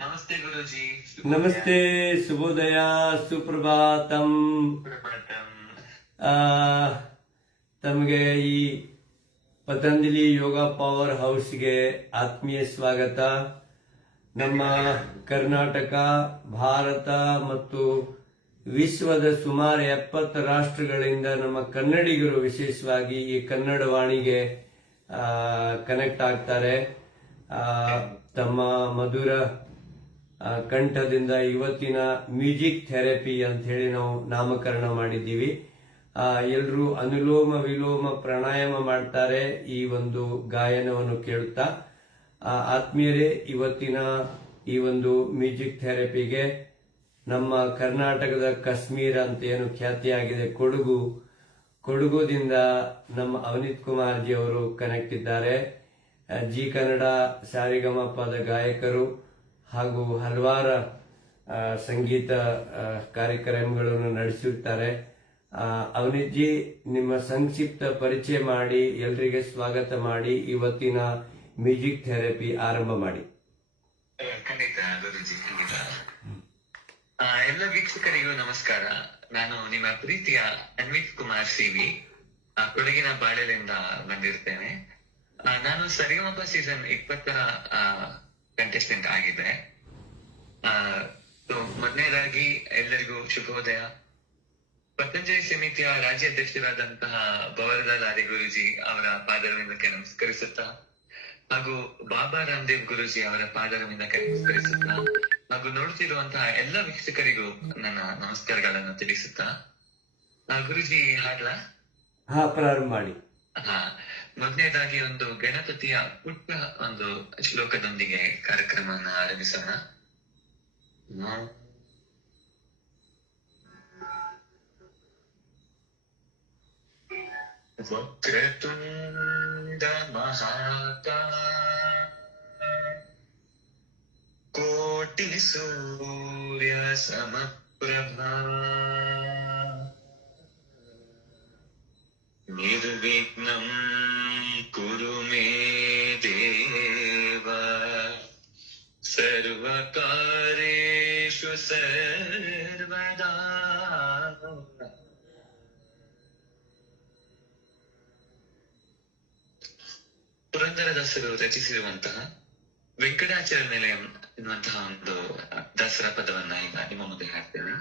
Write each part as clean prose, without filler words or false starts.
ನಮಸ್ತೆ ಗುರುಜಿ. ನಮಸ್ತೆ, ಶುಭೋದಯ, ಸುಪ್ರಭಾತಂ. ತಮಗೆ ಈ ಪತಂಜಲಿ ಯೋಗ ಪವರ್ ಹೌಸ್ಗೆ ಆತ್ಮೀಯ ಸ್ವಾಗತ. ನಮ್ಮ ಕರ್ನಾಟಕ, ಭಾರತ ಮತ್ತು ವಿಶ್ವದ ಸುಮಾರು 70 ರಾಷ್ಟ್ರಗಳಿಂದ ನಮ್ಮ ಕನ್ನಡಿಗರು ವಿಶೇಷವಾಗಿ ಈ ಕನ್ನಡ ವಾಣಿಗೆ ಕನೆಕ್ಟ್ ಆಗ್ತಾರೆ. ತಮ್ಮ ಮಧುರ ಕಂಠದಿಂದ ಇವತ್ತಿನ ಮ್ಯೂಸಿಕ್ ಥೆರಪಿ ಅಂತ ಹೇಳಿ ನಾವು ನಾಮಕರಣ ಮಾಡಿದ್ದೀವಿ. ಎಲ್ಲರೂ ಅನುಲೋಮ ವಿಲೋಮ ಪ್ರಾಣಾಯಾಮ ಮಾಡ್ತಾರೆ ಈ ಒಂದು ಗಾಯನವನ್ನು ಕೇಳುತ್ತಾ. ಆತ್ಮೀಯರೇ, ಇವತ್ತಿನ ಈ ಒಂದು ಮ್ಯೂಸಿಕ್ ಥೆರಪಿಗೆ ನಮ್ಮ ಕರ್ನಾಟಕದ ಕಾಶ್ಮೀರ ಅಂತ ಏನು ಖ್ಯಾತಿಯಾಗಿದೆ ಕೊಡಗುದಿಂದ ನಮ್ಮ ಅವನೀತ್ ಕುಮಾರ್ ಜಿ ಅವರು ಕನೆಕ್ಟ್ ಇದ್ದಾರೆ. ಜಿ ಕನ್ನಡ ಸಾರಿಗಮಪದ ಗಾಯಕರು ಹಾಗೂ ಹಲವಾರು ಸಂಗೀತ ಕಾರ್ಯಕ್ರಮಗಳನ್ನು ನಡೆಸಿರುತ್ತಾರೆ. ಅವನೀತ್ ಜಿ, ನಿಮ್ಮ ಸಂಕ್ಷಿಪ್ತ ಪರಿಚಯ ಮಾಡಿ ಎಲ್ರಿಗೆ ಸ್ವಾಗತ ಮಾಡಿ ಇವತ್ತಿನ ಮ್ಯೂಸಿಕ್ ಥೆರಪಿ ಆರಂಭ ಮಾಡಿ. ಖಂಡಿತ ಗುರುಜಿ, ಖಂಡಿತ. ಎಲ್ಲ ವೀಕ್ಷಕರಿಗೂ ನಮಸ್ಕಾರ. ನಾನು ನಿಮ್ಮ ಪ್ರೀತಿಯ ಅನ್ವಿತ್ ಕುಮಾರ್ ಸಿವಿ, ಕೊಡಗಿನ ಬಾಳೆಲಿಂದ ಬಂದಿರ್ತೇನೆ. ನಾನು ಸರಿಗಮಪ ಸೀಸನ್ 20 ಕಂಟೆಸ್ಟೆಂಟ್ ಆಗಿದೆ. ಮೊದಲನೇದಾಗಿ ಎಲ್ಲರಿಗೂ ಶುಭೋದಯ. ಪತಂಜಲಿ ಸಮಿತಿಯ ರಾಜ್ಯಾಧ್ಯಕ್ಷರಾದಂತಹ ಭವರದಾರಿ ಗುರುಜಿ ಅವರ ಪಾದರವಿಂದಕ್ಕೆ ನಮಸ್ಕರಿಸುತ್ತಾ, ಹಾಗೂ ಬಾಬಾ ರಾಮದೇವ್ ಗುರುಜಿ ಅವರ ಪಾದರವಿಂದಕ್ಕೆ ನಮಸ್ಕರಿಸುತ್ತಾ, ಹಾಗೂ ನೋಡುತ್ತಿರುವಂತಹ ಎಲ್ಲ ವೀಕ್ಷಕರಿಗೂ ನನ್ನ ನಮಸ್ಕಾರಗಳನ್ನು ತಿಳಿಸುತ್ತಾ, ಗುರುಜಿ ಹಾಡ್ಲಾ? ಪ್ರಾರಂಭ ಮಾಡಿ. ಮೊದಲನೇದಾಗಿ ಒಂದು ಗಣಪತಿಯ ಪುಟ್ಟ ಒಂದು ಶ್ಲೋಕದೊಂದಿಗೆ ಕಾರ್ಯಕ್ರಮವನ್ನು ಆರಂಭಿಸೋಣ. ವಕ್ರತುಂಡ ಮಹಾಕಾಯ ಕೋಟಿ ಸೂರ್ಯ ಸಮಪ್ರಭಾ ನಿರ್ವಿಘ್ನಂ ಕುರು ಮೇ ದೇವ ಸರ್ವಕಾರ್ಯೇಷು ಸರ್ವದಾ. ಪುರಂದರದಾಸರು ರಚಿಸಿರುವಂತಹ ವೆಂಕಟಾಚಲ ನಿಲಯಂ ಎನ್ನುವಂತಹ ಒಂದು ದಸರಾ ಪದವನ್ನ ಈಗ ನಿಮ್ಮ ಮುಂದೆ ಹಾಡ್ತೇನೆ.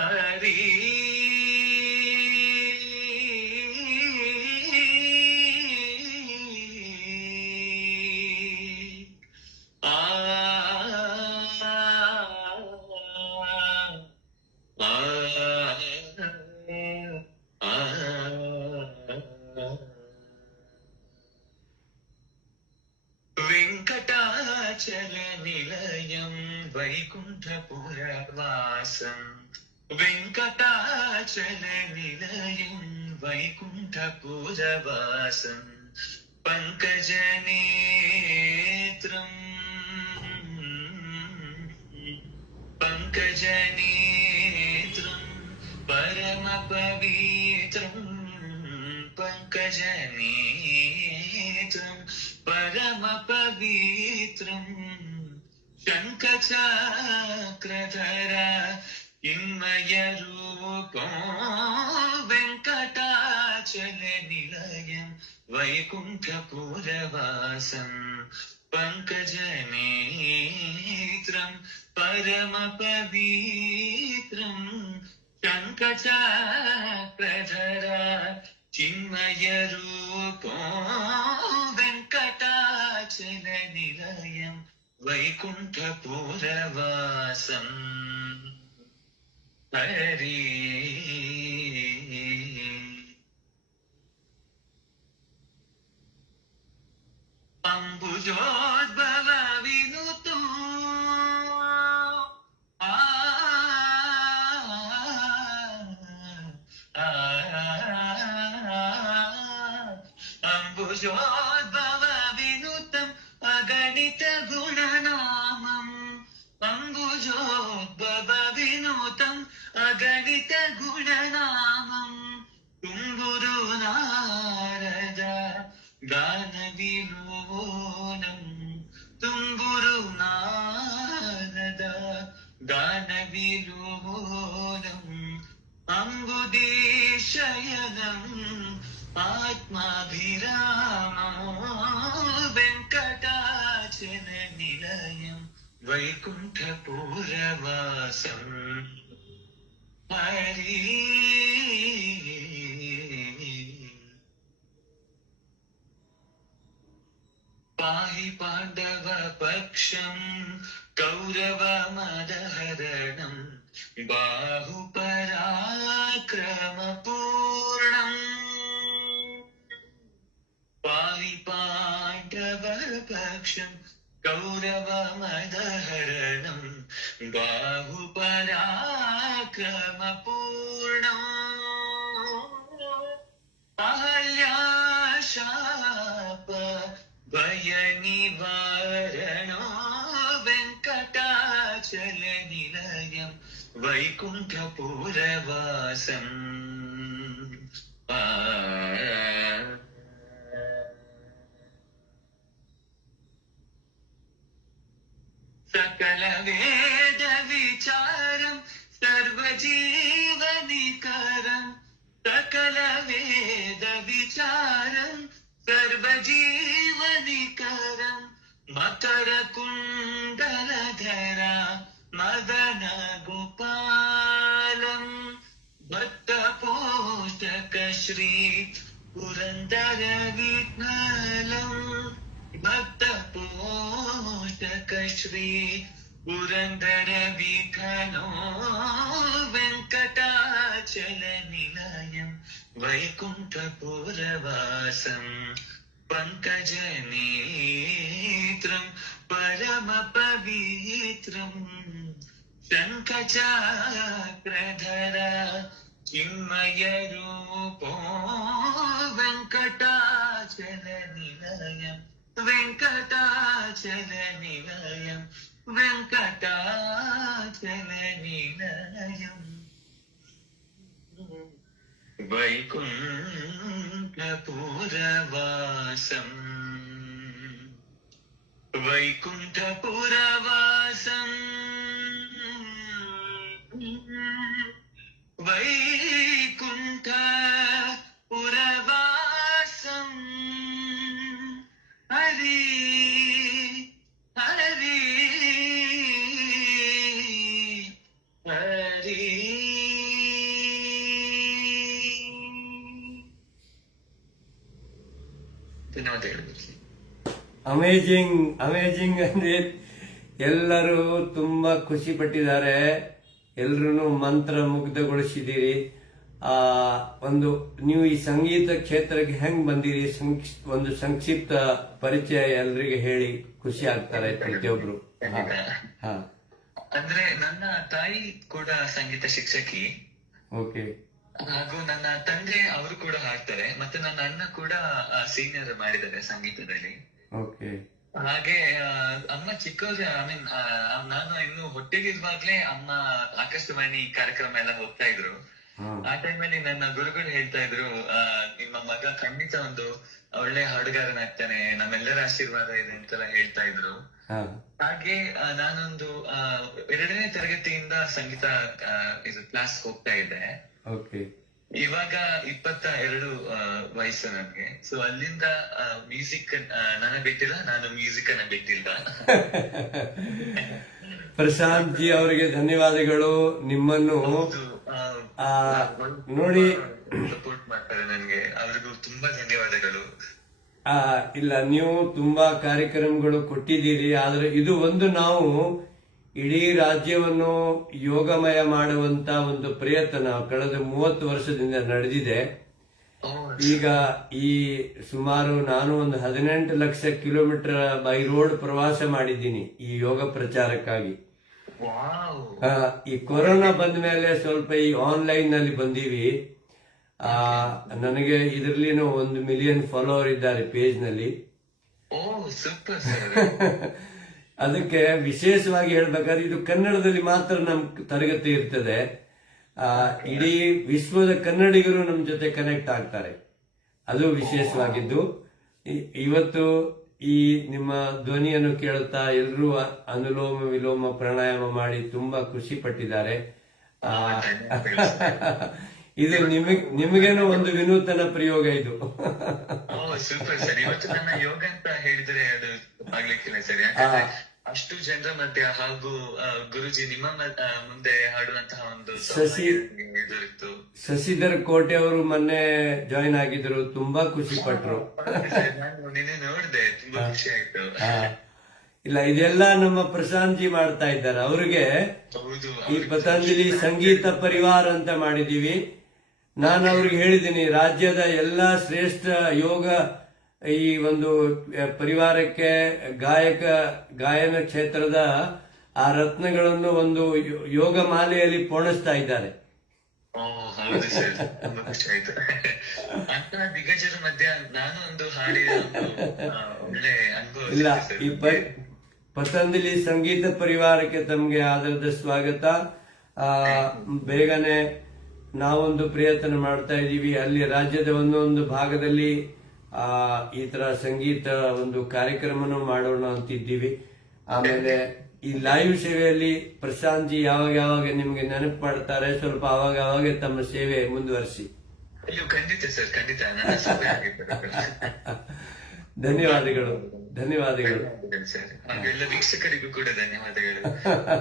ಹರಿ ವೆಂಕಟಾಚಲ ನಿಲಯಂ ವೈಕುಂಠಪುರವಾಸಂ ವೆಂಕಟಾಚಲ ನಿಲಯಂ ವೈಕುಂಠಪುರವಾಸಂ ಪಂಕಜನೇತ್ರಂ ಪಂಕಜನೇತ್ರಂ ಪರಮ ಪವಿತ್ರಂ ಪಂಕಜನೇತ್ರಂ ಪರಮ ಪವಿತ್ರಂ ಶಂಖಚಕ್ರಧರ ಚಿನ್ಮಯ ರೂಪೋ ವೆಂಕಟಾಚಲ ನಿಲಯಂ ವೈಕುಂಠಪುರವಾಸಂ ಪಂಕಜನೇತ್ರಂ ಪರಮ ಪವಿತ್ರಂ ಶಂಖಚಕ್ರಧರ ಚಿನ್ಮಯ ರೂಪೋ ವೆಂಕಟಾಚಲ ನಿಲಯಂ ವೈಕುಂಠಪುರವಾಸಂ. ಹರಿ ಅಂಬುಜೋದ್ಭವ ವಿನುತೋ अम्बुजोद्भव विनुतम् अगणित गुणनामम् अम्बुजोद्भव विनुतम् अगणित गुणनामम् तुम्बुरु नारद गानविलोलम् तुम्बुरु नारद गानविलोलम् अम्बुदीशयनम् आत्माभिरामो वेङ्कटाचलनिलयम् वैकुण्ठपुरवासम् हरि पाहि पाण्डवपक्षम् कौरवमदहरणम् बाहुपराक्रमपूर्णम् पाहि पाण्डवपक्षम् कौरवमदहरणम् बाहुपराक्रमपूर्णम् अहल्याशाप भयनिवारणो वेङ्कटाचलनिलयम् वैकुण्ठपुरवासम् सकल वेद विचारम् सर्वजीवनिकरम् सकल वेद विचारम् सर्वजीवनिकरम् मकर कुण्डलधरा मदन गोपालम् भक्तपोषक श्री पुरन्दर विठ्ठलम् भक्तपोषक श्री पुरन्दर विठ्ठलो वेङ्कटाचलनिलयम् वैकुण्ठपुरवासम् पङ्कजनेत्रम् परमपवित्रम् शङ्खचक्रधरा चिन्मयरूपो वेङ्कटाचलनिलयम् वेङ्कटाचलनिलयम् वेङ्कटाचलनिलयम् वैकुण्ठपुरवासम् वैकुण्ठपुरवासम् वैकुण्ठपुरवासम् हरि हरि हरि ಧನ್ಯವಾದಗಳು. ಅಮೇಜಿಂಗ್ ಅಂದ್ರೆ ಎಲ್ಲರೂ ತುಂಬಾ ಖುಷಿ ಪಟ್ಟಿದ್ದಾರೆ. ಎಲ್ರೂ ಮಂತ್ರ ಮುಗ್ಧಗೊಳಿಸಿದ್ದೀರಿ. ನೀವು ಈ ಸಂಗೀತ ಕ್ಷೇತ್ರಕ್ಕೆ ಹೆಂಗ್ ಬಂದಿರಿ, ಒಂದು ಸಂಕ್ಷಿಪ್ತ ಪರಿಚಯ ಎಲ್ರಿಗೆ ಹೇಳಿ ಖುಷಿ ಆಗ್ತಾರೆ ಪ್ರತಿಯೊಬ್ರು. ಅಂದ್ರೆ ನನ್ನ ತಾಯಿ ಕೂಡ ಸಂಗೀತ ಶಿಕ್ಷಕಿ. ಓಕೆ. ಹಾಗೂ ನನ್ನ ತಂದೆ ಅವರು ಕೂಡ ಹಾಡ್ತಾರೆ. ಮತ್ತೆ ನನ್ನ ಅಣ್ಣ ಕೂಡ ಸೀನಿಯರ್ ಮಾಡಿದ್ದಾರೆ ಸಂಗೀತದಲ್ಲಿ. ಓಕೆ. ಹಾಗೆ ಅಮ್ಮ ಚಿಕ್ಕವ್ರೆ, ನಾನು ಇನ್ನು ಹೊಟ್ಟೆಗಿರುವಾಗ್ಲೇ ಅಮ್ಮ ಆಕಾಶವಾಣಿ ಕಾರ್ಯಕ್ರಮ ಎಲ್ಲ ಹೋಗ್ತಾ ಇದ್ರು. ಆ ಟೈಮಲ್ಲಿ ನನ್ನ ಗುರುಗಳು ಹೇಳ್ತಾ ಇದ್ರು, ನಿಮ್ಮ ಮಗ ಖಂಡಿತ ಒಂದು ಒಳ್ಳೆ ಹಾಡುಗಾರನಾಗ್ತಾನೆ, ನಮ್ಮೆಲ್ಲರ ಆಶೀರ್ವಾದ ಇದೆ ಅಂತೆಲ್ಲ ಹೇಳ್ತಾ ಇದ್ರು. ಹಾಗೆ ನಾನೊಂದು 2ನೇ ತರಗತಿಯಿಂದ ಸಂಗೀತ ಕ್ಲಾಸ್ ಹೋಗ್ತಾ ಇದ್ದೆ. ಇವಾಗ 22 ವಯಸ್ಸು ನನ್ಗೆ. ಸೊ ಅಲ್ಲಿಂದ ಮ್ಯೂಸಿಕ್ ನನ್ನ ಬಿಟ್ಟಿಲ್ಲ, ನಾನು ಮ್ಯೂಸಿಕ್ ಅನ್ನ ಬಿಟ್ಟಿಲ್ಲ. ಪ್ರಶಾಂತ್ ಜಿ ಅವರಿಗೆ ಧನ್ಯವಾದಗಳು. ನಿಮ್ಮನ್ನು ನೋಡಿ ಸಪೋರ್ಟ್ ಮಾಡ್ತಾರೆ ನನ್ಗೆ, ಅವ್ರಿಗೂ ತುಂಬಾ ಧನ್ಯವಾದಗಳು. ಇಲ್ಲ, ನೀವು ತುಂಬಾ ಕಾರ್ಯಕ್ರಮಗಳು ಕೊಟ್ಟಿದ್ದೀರಿ. ಆದ್ರೆ ಇದು ಒಂದು ನಾವು ಇಡೀ ರಾಜ್ಯವನ್ನು ಯೋಗಮಯ ಮಾಡುವಂತ ಒಂದು ಪ್ರಯತ್ನ ಕಳೆದ 30 ವರ್ಷದಿಂದ ನಡೆದಿದೆ. ಈಗ ಈ ಸುಮಾರು ನಾನು ಒಂದು 18 ಲಕ್ಷ ಕಿಲೋಮೀಟರ್ ಬೈ ರೋಡ್ ಪ್ರವಾಸ ಮಾಡಿದ್ದೀನಿ ಈ ಯೋಗ ಪ್ರಚಾರಕ್ಕಾಗಿ. ಈ ಕೊರೋನಾ ಬಂದ ಮೇಲೆ ಸ್ವಲ್ಪ ಈ ಆನ್ಲೈನ್ ನಲ್ಲಿ ಬಂದೀವಿ. ನನಗೆ ಇದರಲ್ಲಿನೂ 1 ಮಿಲಿಯನ್ ಫಾಲೋವರ್ ಇದ್ದಾರೆ ಪೇಜ್ ನಲ್ಲಿ. ಓ ಸೂಪರ್ ಸರ್. ಅದಕ್ಕೆ ವಿಶೇಷವಾಗಿ ಹೇಳ್ಬೇಕಾದ್ರೆ ಇದು ಕನ್ನಡದಲ್ಲಿ ಮಾತ್ರ ನಮ್ ತರಗತಿ ಇರ್ತದೆ. ಇಡೀ ವಿಶ್ವದ ಕನ್ನಡಿಗರು ನಮ್ಮ ಜೊತೆ ಕನೆಕ್ಟ್ ಆಗ್ತಾರೆ, ಅದು ವಿಶೇಷವಾಗಿದ್ದು. ಇವತ್ತು ಈ ನಿಮ್ಮ ಧ್ವನಿಯನ್ನು ಕೇಳುತ್ತಾ ಎಲ್ಲರೂ ಅನುಲೋಮ ವಿಲೋಮ ಪ್ರಾಣಾಯಾಮ ಮಾಡಿ ತುಂಬಾ ಖುಷಿ ಪಟ್ಟಿದ್ದಾರೆ. ಇದು ನಿಮಗೇನೋ ಒಂದು ವಿನೂತನ ಪ್ರಯೋಗ ಇದು. Super sir. ಇವತ್ತು ನನ್ನ ಯೋಗ ಅಂತ ಹೇಳಿದ್ರೆ ಅದು ಆಗ್ಲಿಕ್ಕಿಲ್ಲ ಸರ್, ಯಾಕಂದ್ರೆ ಅಷ್ಟು ಜನರ ಮಧ್ಯೆ ಹಾಗೂ ಗುರುಜಿ ನಿಮ್ಮ ಮುಂದೆ ಹಾಡುವಂತಹ ಒಂದು ಇತ್ತು. ಶಶಿಧರ್ ಕೋಟೆ ಅವರು ಮೊನ್ನೆ ಜಾಯಿನ್ ಆಗಿದ್ರು, ತುಂಬಾ ಖುಷಿ ಪಟ್ರು. ನಾನು ನಿನ್ನೆ ನೋಡಿದೆ, ತುಂಬಾ ಖುಷಿ ಆಯ್ತು. ಇಲ್ಲ, ಇದೆಲ್ಲ ನಮ್ಮ ಪ್ರಶಾಂತ್ ಜಿ ಮಾಡ್ತಾ ಇದ್ದಾರೆ. ಅವ್ರಿಗೆ ಈ ಪತಂಜಲಿ ಸಂಗೀತ ಪರಿವಾರ ಅಂತ ಮಾಡಿದೀವಿ. ನಾನು ಅವ್ರಿಗೆ ಹೇಳಿದ್ದೀನಿ, ರಾಜ್ಯದ ಎಲ್ಲಾ ಶ್ರೇಷ್ಠ ಯೋಗ ಈ ಒಂದು ಪರಿವಾರಕ್ಕೆ ಗಾಯನ ಕ್ಷೇತ್ರದ ಆ ರತ್ನಗಳನ್ನು ಒಂದು ಯೋಗ ಮಾಲೆಯಲ್ಲಿ ಪೋಣಿಸ್ತಾ ಇದ್ದಾರೆ. ಹೌದು ಸರ್, ತುಂಬಾ ಖುಷಿ ಆಯ್ತು. ಅಂತ ದಿಗ್ಗಜರ ಮಧ್ಯೆ ನಾನು ಒಂದು ಹಾಡಿದ ಒಳ್ಳೆ ಅನುಭವ. ಇಲ್ಲ, ಈ ಪತಂಜಲಿ ಸಂಗೀತ ಪರಿವಾರಕ್ಕೆ ತಮ್ಗೆ ಆದರದ ಸ್ವಾಗತ. ಬೇಗನೆ ನಾವೊಂದು ಪ್ರಯತ್ನ ಮಾಡ್ತಾ ಇದ್ದೀವಿ. ಅಲ್ಲಿ ರಾಜ್ಯದ ಒಂದೊಂದು ಭಾಗದಲ್ಲಿ ಈ ತರ ಸಂಗೀತ ಒಂದು ಕಾರ್ಯಕ್ರಮನೂ ಮಾಡೋಣ ಅಂತಿದ್ದೀವಿ. ಆಮೇಲೆ ಈ ಲೈವ್ ಸೇವೆಯಲ್ಲಿ ಪ್ರಶಾಂತ್ ಜಿ ಯಾವಾಗ ನಿಮ್ಗೆ ನೆನಪು ಮಾಡ್ತಾರೆ, ಸ್ವಲ್ಪ ಅವಾಗ ತಮ್ಮ ಸೇವೆ ಮುಂದುವರಿಸಿ. ಖಂಡಿತ ಸರ್, ಖಂಡಿತ. ಧನ್ಯವಾದಗಳು ಸರ್. ಹಾಗೆಲ್ಲ ವೀಕ್ಷಕರಿಗೂ ಕೂಡ ಧನ್ಯವಾದಗಳು.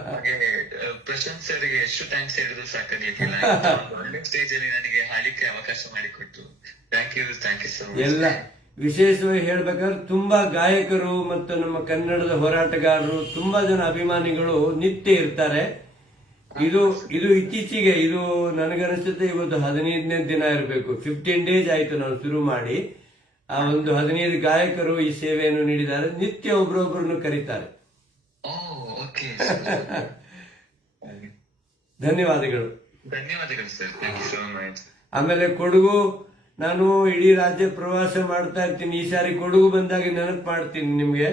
ಹಾಗೆ ಪ್ರಶಾಂತ್ ಸರ್ಗೆ ಎಷ್ಟು ಥ್ಯಾಂಕ್ಸ್ ಹೇಳಿದ್ರು ಸಾಕಾಗ್ಲಿಕ್ಕಿಲ್ಲ. ಒಳ್ಳೆ ಸ್ಟೇಜ್ ಅಲ್ಲಿ ನನಗೆ ಹಾಡ್ಲಿಕ್ಕೆ ಅವಕಾಶ ಮಾಡಿಕೊಟ್ಟು ಥ್ಯಾಂಕ್ ಯು ಸೋ ಮಚ್. ಎಲ್ಲ ವಿಶೇಷವಾಗಿ ಹೇಳ್ಬೇಕಾದ್ರೆ ತುಂಬಾ ಗಾಯಕರು ಮತ್ತು ನಮ್ಮ ಕನ್ನಡದ ಹೋರಾಟಗಾರರು, ತುಂಬಾ ಜನ ಅಭಿಮಾನಿಗಳು ನಿತ್ಯ ಇರ್ತಾರೆ. ಇದು ಇತ್ತೀಚೆಗೆ ಇದು ನನಗನ್ಸುತ್ತೆ ಇವತ್ತು 15ನೇ ದಿನ ಇರಬೇಕು. 15 ಡೇಸ್ ಆಯ್ತು ನಾವು ಶುರು ಮಾಡಿ. ಆ ಒಂದು 15 ಗಾಯಕರು ಈ ಸೇವೆಯನ್ನು ನೀಡಿದ್ದಾರೆ. ನಿತ್ಯ ಒಬ್ರೊಬ್ಬರನ್ನು ಕರೀತಾರೆ. ಧನ್ಯವಾದಗಳು sir, thank you so much. ಆಮೇಲೆ ಕೊಡಗು, ನಾನು ಇಡೀ ರಾಜ್ಯ ಪ್ರವಾಸ ಮಾಡ್ತಾ ಇರ್ತೀನಿ. ಈ ಸಾರಿ ಕೊಡಗು ಬಂದಾಗ ನೆನಪು ಮಾಡ್ತೀನಿ ನಿಮ್ಗೆ.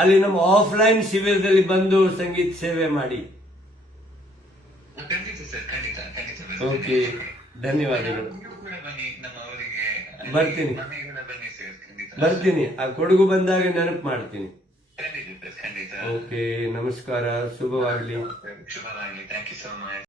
ಅಲ್ಲಿ ನಮ್ಮ ಆಫ್ಲೈನ್ ಶಿಬಿರದಲ್ಲಿ ಬಂದು ಸಂಗೀತ ಸೇವೆ ಮಾಡಿ. ಓಕೆ, ಧನ್ಯವಾದಗಳು. ಬರ್ತೀನಿ. ಆ ಕೊಡಗು ಬಂದಾಗ ನೆನಪು ಮಾಡ್ತೀನಿ. ಓಕೆ, ನಮಸ್ಕಾರ, ಶುಭವಾಗ್ಲಿ. Thank you so much.